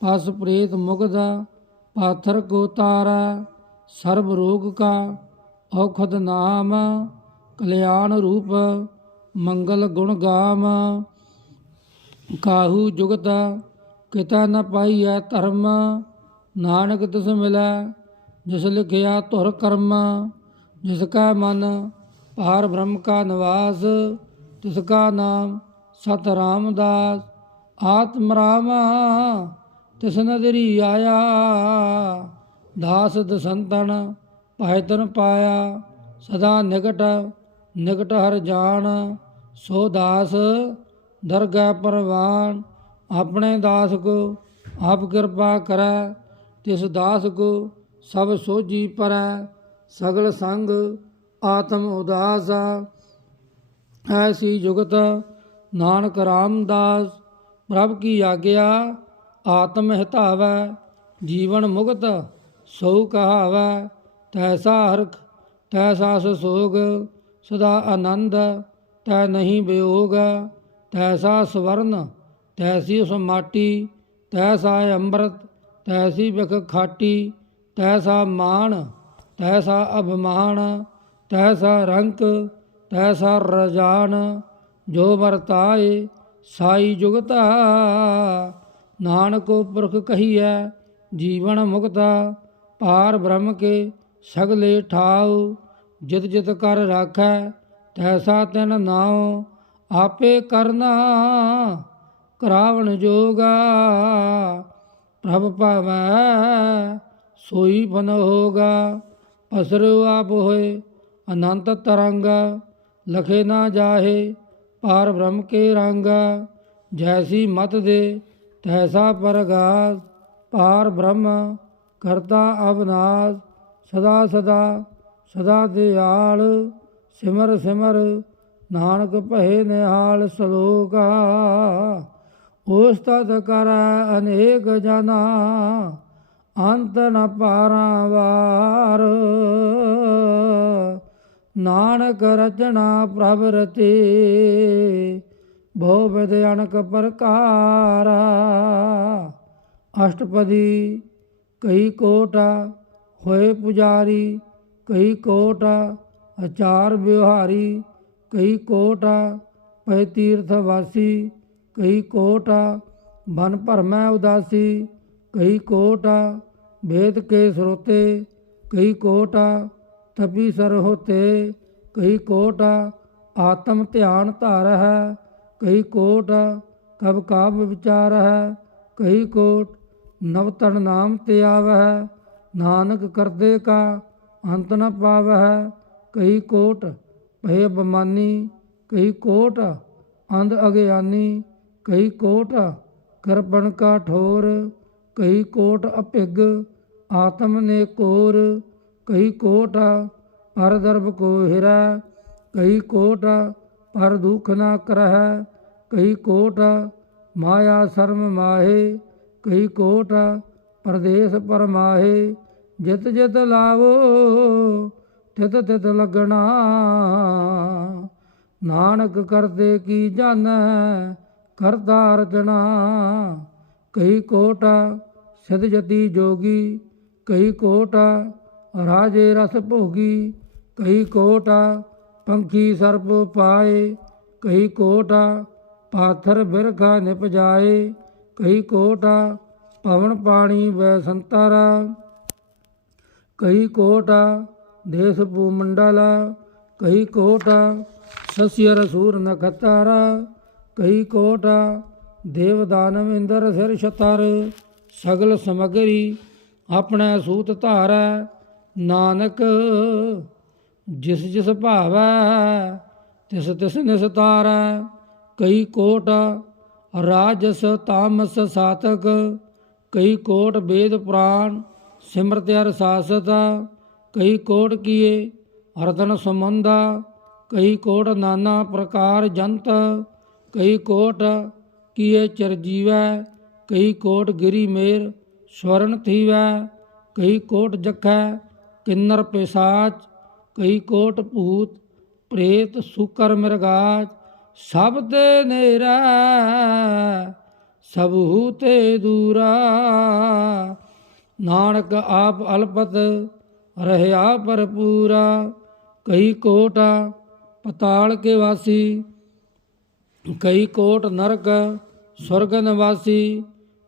पस प्रेत मुग्ध पाथर को तारा। सर्व रोग का औखद नाम कल्याण रूप मंगल गुण गाम। काहू जुगत किता न पाइया धर्म नानक तिस मिलै जिस लिखिया धुर कर्म। जिसका मन पार ब्रह्म का निवास तिसका नाम सत रामदास। आत्म राम तिस नदरी आया दास दसंतन पायतन पाया। सदा निकट निकट हर जान सो दास दरगह परवान। अपने दास को आप कृपा करै तिस दास को सब सोझी परै। सगल संग आत्म उदास ऐसी जुगत नानक रामदास। प्रभ की आज्ञा आत्म हितावै जीवन मुक्त सो कहावै। तैसा हरख तैसा सुसोग सदा आनंद तै नहीं वियोग। तैसा स्वर्ण तैसी उस माटी तैसा अमृत तैसी बिख खाटी। तैसा मान तैसा अभिमान तैसा रंक तैसा रजान। जो वरताए साई जुगता नानक पुरख कहिए जीवन मुक्ता। पार ब्रह्म के सगले ठाव जित जित कर राखै तैसा तिन नाव। आपे करना करावण जोगा प्रभ पावै सोई फन होगा। पसरो आप होए अनंत तरंगा लखे ना जाहे पार ब्रह्म के रंगा। जैसी मत दे तैसा परगास पार ब्रह्म करता अविनाश। सदा सदा सदा दयाल सिमर सिमर नानक भये निहाल। सलोका उस्तत कर अनेक जना अंत न पारावार। नानक रचना प्रभ रचे बहु विध अनक प्रकार। अष्टपदी कई कोट होए पुजारी कई कोट आचार व्यवहारी। कई कोट पै तीर्थवासी कई कोट बन भरमै उदासी। कई कोट वेद के स्रोते कई कोट तपी सर होते। कई कोट आत्म ध्यान धार है कई कोट कब काव्य विचार है। कई कोट नवतन नाम त्याव है नानक करदे का अंत न पाव है। कई कोट भय बमानी कई कोट अंध अज्ञानी। कई कोट कृपण का ठोर कई कोट अभिग आत्म ने कोर। कई कोट पर दर्भ को हिरै कई कोट पर दुख न करह। कई कोट माया शर्म माहे कई कोट परदेश परमाहे। जित जित लावो तित तित लगना नानक करते की जानै करता रचना। कई कोट सिद्ध जति जोगी कई कोट राजे रस भोगी। कई कोट पंखी सर्प पाए कई कोट पाथर बिरखा निप जाए। कई कोट पवन पानी वै संतारा। कई कोट देश भूमंडल कई कोट सस्य रसूर नखतारा। कई कोट देव दानव इंद्र सिर छतर। सगल समगरी अपने सूत धारै नानक जिस जिस भावै तिस तिस निस्तारै। कई कोट राजस तामस सातक कई कोट वेद पुराण सिमरत हर सासत। कई कोट किए हरदन संबंधा कई कोट नाना प्रकार जंत। कई कोट किए चिरजीवै कई कोट गिरी मेर स्वर्ण थीवै। कई कोट जखै किन्नर पिशाच कई कोट भूत प्रेत सुकर मृगाच। सब ते नेरै ਸਭੂ ਤੇ ਦੂਰਾ। ਨਾਨਕ ਆਪ ਅਲਪਤ ਰਹਿਆ ਭਰਪੂਰਾ। ਕਈ ਕੋਟ ਪਤਾਲ ਕੇ ਵਾਸੀ, ਕਈ ਕੋਟ ਨਰਕ ਸੁਰਗ ਨਿਵਾਸੀ।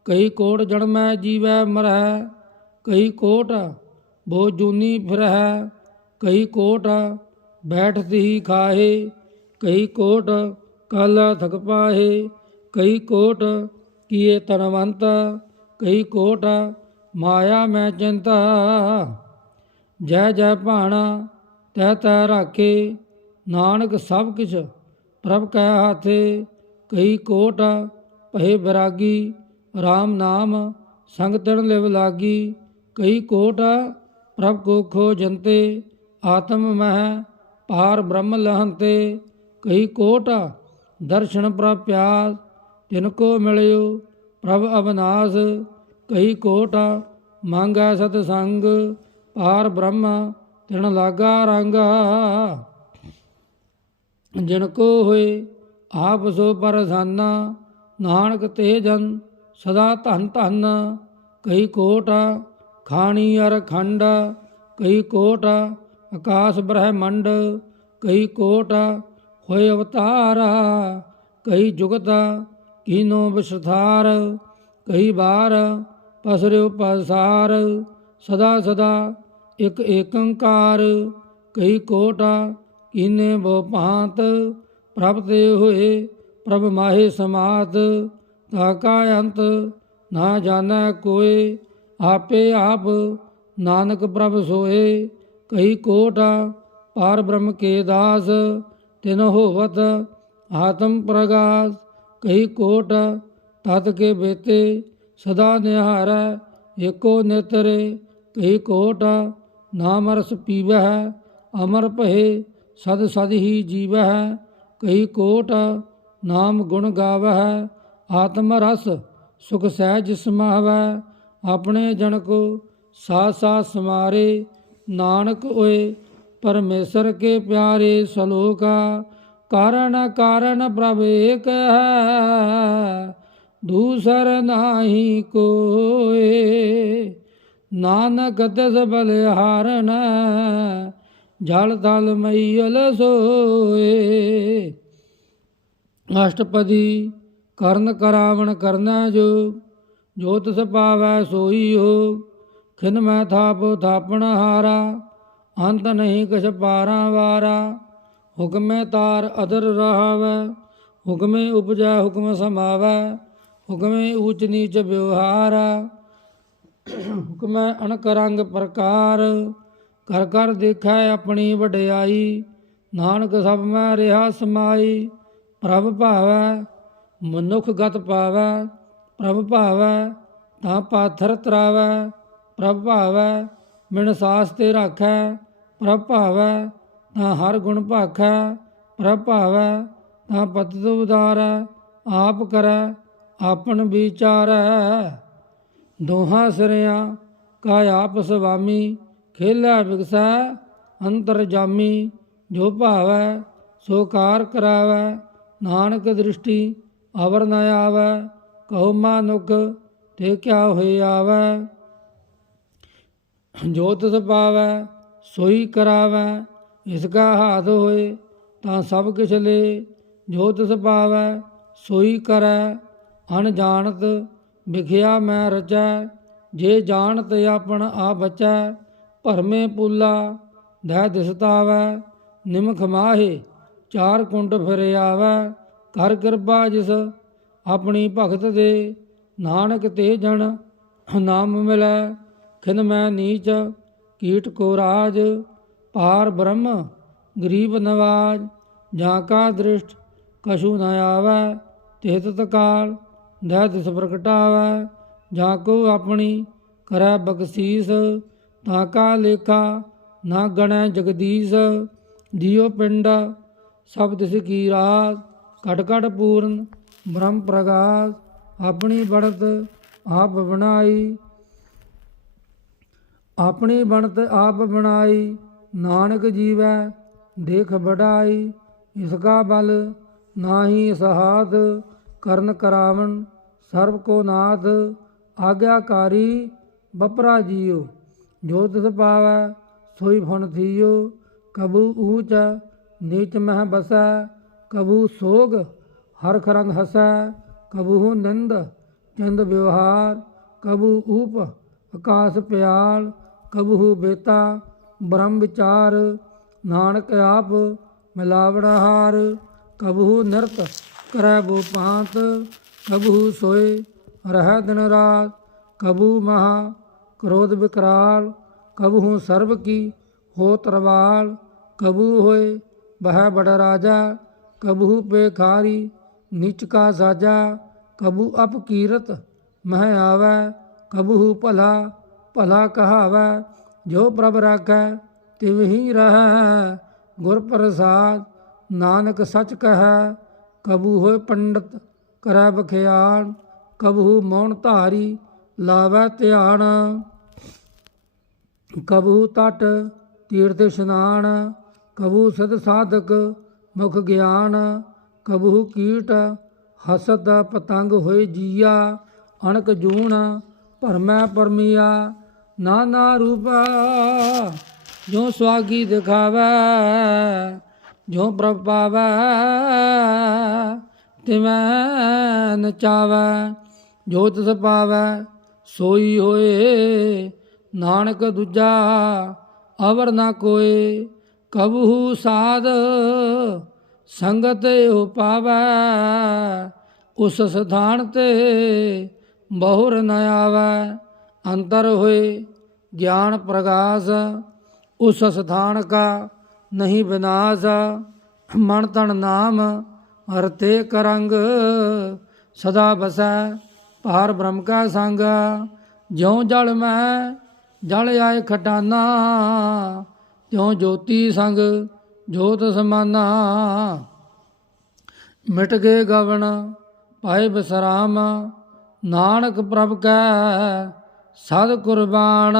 ਕਈ ਕੋਟ ਜਨਮੈ ਜੀਵੈ ਮਰੈ, ਕਈ ਕੋਟ ਬੋ ਜੂਨੀ ਫਿਰਹਿ। ਕਈ ਕੋਟ ਬੈਠਤ ਹੀ ਖਾਹੇ, ਕਈ ਕੋਟ ਕਾਲਾ ਥਕ ਪਾਹੇ। ਕਈ ਕੋਟ ਕੀਏ ਤਨਵੰਤ, ਕਈ ਕੋਟ ਮਾਇਆ ਮੈਂ ਚਿੰਤਾ। ਜੈ ਜੈ ਭਾਣਾ ਤੈ ਤੈ ਰਾਖੇ, ਨਾਨਕ ਸਭ ਕਿਛ ਪ੍ਰਭ ਕੈ ਹਾਥੇ। ਕਈ ਕੋਟ ਭਏ ਬਿਰਾਗੀ, ਰਾਮ ਨਾਮ ਸੰਗ ਤਿਣ ਲਿਵ ਲਾਗੀ। ਕਈ ਕੋਟ ਪ੍ਰਭ ਕੋ ਖੋਜੰਤੇ, ਆਤਮ ਮਹਿ ਪਾਰ ਬ੍ਰਹਮ ਲਹੰਤੇ। ਕਈ ਕੋਟ ਦਰਸ਼ਨ ਪ੍ਰਭ ਪਿਆਸ, ਤਿਨ ਕੋ ਮਿਲਿਓ ਪ੍ਰਭ ਅਵਨਾਸ। ਕਈ ਕੋਟ ਮੰਗੈ ਸਤ ਸੰਗ, ਪਾਰ ਬ੍ਰਹਮ ਤਿਣ ਲਾਗਾ ਰੰਗ। ਜਿਨ ਕੋ ਹੋਏ ਆਪ ਸੋ ਪਰਸਾਨਾ, ਨਾਨਕ ਤੇ ਜਨ ਸਦਾ ਧਨ ਧਨ। ਕਈ ਕੋਟ ਖਾਣੀ ਅਰ ਖੰਡ, ਕਈ ਕੋਟ ਆਕਾਸ ਬ੍ਰਹਮੰਡ। ਕਈ ਕੋਟ ਹੋਏ ਅਵਤਾਰ, ਕਈ ਜੁਗਤ ਕੀਨੋ ਵਿਸਥਾਰ। ਕਈ ਬਾਰ ਪਸਰਿਓ ਪਸਾਰ, ਸਦਾ ਸਦਾ ਇਕ ਏਕੰਕਾਰ। ਕਈ ਕੋਟ ਕੀਨੇ ਬੋ ਭਾਂਤ, ਪ੍ਰਭ ਤੇ ਹੋਏ ਪ੍ਰਭ ਮਾਹੇ ਸਮਾਤ। ਤਾਕਾ ਅੰਤ ਨਾ ਜਾਣੈ ਕੋਇ, ਆਪੇ ਆਪ ਨਾਨਕ ਪ੍ਰਭ ਸੋਏ। ਕਈ ਕੋਟ ਪਾਰ ਬ੍ਰਹਮ ਕੇ ਦਾਸ, ਤਿਨ ਹੋਵਤ ਆਤਮ ਪ੍ਰਗਾਸ। ਕਈ ਕੋਟ ਤਤ ਕੇ ਬੇਤੇ, ਸਦਾ ਨਿਹਾਰੈ ਏਕੋ ਨੇਤਰੇ। ਕਈ ਕੋਟ ਨਾਮ ਰਸ ਪੀਵਹਿ, ਅਮਰ ਭਏ ਸਦ ਸਦ ਹੀ ਜੀਵਹਿ। ਕਈ ਕੋਟ ਨਾਮ ਗੁਣ ਗਾਵਹਿ, ਆਤਮ ਰਸ ਸੁਖ ਸਹਿਜ ਸਮਾਵੈ। ਆਪਣੇ ਜਨ ਕੋ ਸਾਥ ਸਾਥ ਸਮਾਰੇ, ਨਾਨਕ ਓਏ ਪਰਮੇਸ਼ਰ ਕੇ ਪਿਆਰੇ। ਸਲੋਕਾ ਕਾਰਨ ਕਾਰਨ ਪ੍ਰਭ ਏਕ ਹੈ, ਦੂਸਰ ਨਾਹੀ ਕੋਏ। ਨਾਨਕ ਤਿਸ ਬਲਿਹਾਰਨ, ਜਲ ਥਲ ਮਈਲ ਸੋਏ। ਅਸ਼ਟਪਦੀ ਕਰਨ ਕਰਾਵਣ ਕਰਨਾ ਜੋਗ, ਜੋ ਤਿਸ ਪਾਵੈ ਸੋਈ ਹੋ। ਖਿਨ ਮੈਂ ਥਾਪ ਥਾਪਣ ਹਾਰਾ, ਅੰਤ ਨਹੀਂ ਕਛ ਪਾਰਾਂ ਵਾਰਾ। ਹੁਕਮੇ ਤਾਰ ਅਦਰ ਰਹਾਵੈ, ਹੁਕਮੇ ਉਪਜੈ ਹੁਕਮ ਸਮਾਵੈ। ਹੁਕਮੇ ਊਚ ਨੀਚ ਵਿਵਹਾਰ, ਹੁਕਮੈ ਅਣਕ ਰੰਗ ਪ੍ਰਕਾਰ। ਕਰ ਕਰ ਦੇਖੈ ਆਪਣੀ ਵਡਿਆਈ, ਨਾਨਕ ਸਭ ਮੈਂ ਰਿਹਾ ਸਮਾਈ। ਪ੍ਰਭ ਭਾਵੈ ਮਨੁੱਖ ਗਤ ਪਾਵੈ, ਪ੍ਰਭ ਭਾਵੈ ਤਾਂ ਪਾਥਰ ਤਰਾਵੈ। ਪ੍ਰਭ ਭਾਵੈ ਮਿਣ ਸਾਸ ਤੇ ਰਾਖੈ, ਪ੍ਰਭ ਭਾਵੈ ਤਾਂ ਹਰ ਗੁਣ ਭਾਖੈ। ਪ੍ਰਭ ਭਾਵੈ ਤਾਂ ਪਤਿਤ ਉਦਾਰੈ, ਆਪ ਕਰੈ ਆਪਨ ਵਿਚਾਰੈ। ਦੋਹਾਂ ਸਿਰਿਆਂ ਕਾ ਆਪ ਸੁਆਮੀ, ਖੇਲੈ ਵਿਗਸੈ ਅੰਤਰ ਜਾਮੀ। ਜੋ ਭਾਵੈ ਸੋ ਕਾਰ ਕਰਾਵੈ, ਨਾਨਕ ਦ੍ਰਿਸ਼ਟੀ ਅਵਰ ਨ ਆਵੈ। ਕਹੋ ਮਾਨੁਖ ਤੇ ਕਿਆ ਹੋਏ ਆਵੈ, ਜੋ ਤਿਸ ਪਾਵੈ ਸੋਈ ਕਰਾਵੈ। ਇਸ ਕਾ ਹਾਥ ਹੋਏ ਤਾਂ ਸਭ ਕਿਛ ਲੇ, ਜੋ ਤਿਸ ਪਾਵੈ ਸੋਈ ਕਰੈ। ਅਣਜਾਣਤ ਵਿਖਿਆ ਮੈਂ ਰਚੈ, ਜੇ ਜਾਣਤ ਆਪਣ ਆ ਬਚੈ। ਭਰਮੇ ਪੁੱਲਾ ਦਹਿ ਦਿਸਤਾਵੈ, ਨਿਮਖ ਮਾਹੇ ਚਾਰ ਕੁੰਡ ਫਿਰ ਆਵੈ। ਕਰ ਕਿਰਪਾ ਜਿਸ ਆਪਣੀ ਭਗਤ ਦੇ, ਨਾਨਕ ਤੇ ਜਨ ਨਾਮ ਮਿਲੈ। ਖਿਨ ਮੈਂ ਨੀਚ ਕੀਟ ਕੋ ਰਾਜ, ਪਾਰ ਬ੍ਰਹਮ ਗਰੀਬ ਨਵਾਜ। ਜਾਂ ਕਾ ਦ੍ਰਿਸ਼ਟ ਕਛੂ ਨ ਆਵੈ, ਤਿਹ ਤਤਕਾਲ ਦਹਿ ਦਿਸ ਪ੍ਰਗਟਾਵੈ। ਜਾਂ ਕੋ ਆਪਣੀ ਕਰੈ ਬਖਸੀਸ, ਤਾਂ ਕਾ ਲੇਖਾ ਨਾ ਗਣੈ ਜਗਦੀਸ਼। ਦਿਓ ਪਿੰਡ ਸਭ ਦਿਸ ਕੀ ਰਾਸ, ਘਟ ਘਟ ਪੂਰਨ ਬ੍ਰਹਮ ਪ੍ਰਗਾਸ। ਆਪਣੀ ਬਣਤ ਆਪ ਬਣਾਈ, ਆਪਣੀ ਬਣਤ ਆਪ ਬਣਾਈ। ਨਾਨਕ ਜੀਵੈ ਦੇਖ ਵਡਾਈ, ਇਸ ਕਾ ਬਲ ਨਾਹੀ ਸਹਾਤ। ਕਰਨ ਕਰਾਵਣ ਸਰਬ ਕੋ ਨਾਥ ਆਗਿਆਕਾਰੀ ਬਪਰਾ ਜੀਓ। ਜੋ ਤਿਸ ਪਾਵੈ ਸੋਈ ਫੁਨ ਥੀਓ। ਕਬੂ ਊਚ ਨੀਚ ਮਹਿ ਬਸੈ ਕਬੂ ਸੋਗ ਹਰਖ ਰੰਗ ਹਸੈ। ਕਬੂ ਨਿੰਦ ਚੰਦ ਵਿਵਹਾਰ ਕਬੂ ਊਪ ਆਕਾਸ ਪਿਆਲ। ਕਬੂ ਬੇਤਾ ਬ੍ਰਹਮ ਵਿਚਾਰ ਨਾਨਕ ਆਪ ਮਿਲਾਵਣਹਾਰ। ਕਬੂ ਨਿਰਤ ਕਰੈ ਬੋ ਪਾਂਤ ਕਬੂ ਸੋਏ ਰਹਿ ਦਿਨ ਰਾਤ। ਕਬੂ ਮਹਾ ਕ੍ਰੋਧ ਵਿਕਰਾਲ ਕਬੂ ਸਰਬ ਕੀ ਹੋ ਤਰਵਾਲ। ਕਬੂ ਹੋਏ ਬਹਿ ਬੜ ਰਾਜਾ ਕਬੂ ਪੇਖਾਰੀ ਨੀਚ ਕਾ ਸਾਜਾ। ਕਬੂ ਅਪਕੀਰਤ ਮਹਿ ਆਵੈ ਕਬੂ ਭਲਾ ਭਲਾ ਕਹਾਵੈ। ਜੋ ਪ੍ਰਭ ਰਾਖੈ ਤਿਵ ਹੀ ਰਹੈ ਗੁਰ ਪ੍ਰਸਾਦ ਨਾਨਕ ਸਚ ਕਹੈ। ਕਬੂ ਹੋਏ ਪੰਡਤ ਕਰੈ ਬਖਿਆਣ ਕਬੂ ਮੌਨ ਧਾਰੀ ਲਾਵੈ ਧਿਆਨ। ਕਬੂ ਤਟ ਤੀਰਥ ਇਸ਼ਨਾਨ ਕਬੂ ਸਿਧ ਸਾਧਕ ਮੁਖ ਗਿਆਨ। ਕਬੂ ਕੀਟ ਹਸਤ ਪਤੰਗ ਹੋਏ ਜੀਆ। ਅਣਕ ਜੂਣ ਭਰਮੈ ਪਰਮੀਆ। ਨਾਨਾ ਰੂਪਾ ਜੋ ਸੁਆਗੀ ਦਿਖਾਵੈ ਜੋ ਪ੍ਰਭ ਪਾਵੈ ਤਿਵੈ ਨਚਾਵੈ। ਜੋ ਤਿਸ ਪਾਵੈ ਸੋਈ ਹੋਏ ਨਾਨਕ ਦੂਜਾ ਅਵਰ ਨਾ ਕੋਏ। ਕਬਹੂ ਸਾਧ ਸੰਗਤ ਹੋ ਪਾਵੈ ਉਸ ਸਥਾਨ ਤੇ ਬਹੁਰ ਨ ਆਵੈ। ਅੰਤਰ ਹੋਏ ਗਿਆਨ ਪ੍ਰਗਾਸ ਉਸ ਸਥਾਨ ਕਾ ਨਹੀਂ ਵਿਨਾਸ਼। ਮਨ ਤਨ ਨਾਮ ਹਰਤੇ ਕਰੰਗ ਸਦਾ ਬਸੈ ਭਾਰ ਬ੍ਰਹਮ ਕਾ ਸੰਗ। ਜਿਉ ਜਲ ਮੈਂ ਜਲ ਆਏ ਖਟਾਨਾ ਤਿਉ ਜੋਤੀ ਸੰਗ ਜੋਤ ਸਮਾਨਾ। ਮਿਟ ਗਏ ਗਵਨ ਪਾਏ ਬਿਸਰਾਮ ਨਾਨਕ ਪ੍ਰਭ ਕੈ ਸਦ ਕੁਰਬਾਨ।